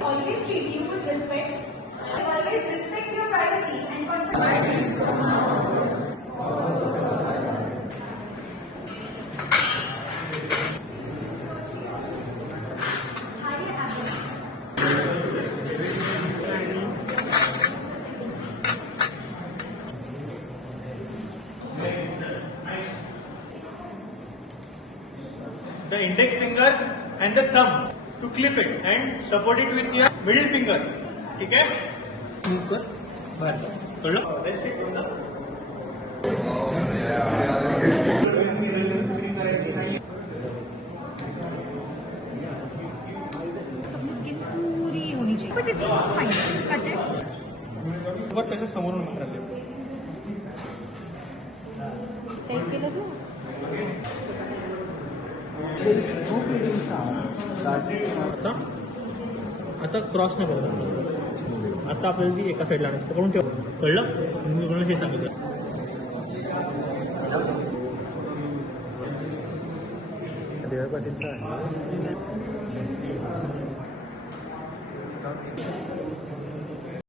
Always treat you with respect. Always respect your privacy and control. The index finger and the thumb to clip it and support it with your middle finger. ठीक है? Move कर बाहर कर लो. Rest it on the. अपनी स्किन पूरी होनी चाहिए. But it's fine. Cut it. बहुत कैसे समोर में कर ले. Tape के लगे. आता आता क्रॉस नाही करत. आता आपल्याला ती एका साईडला आणायची. पकडून ठेव. कळलं? मी तुम्हाला हे सांगितलं. पाटीलचा आहे.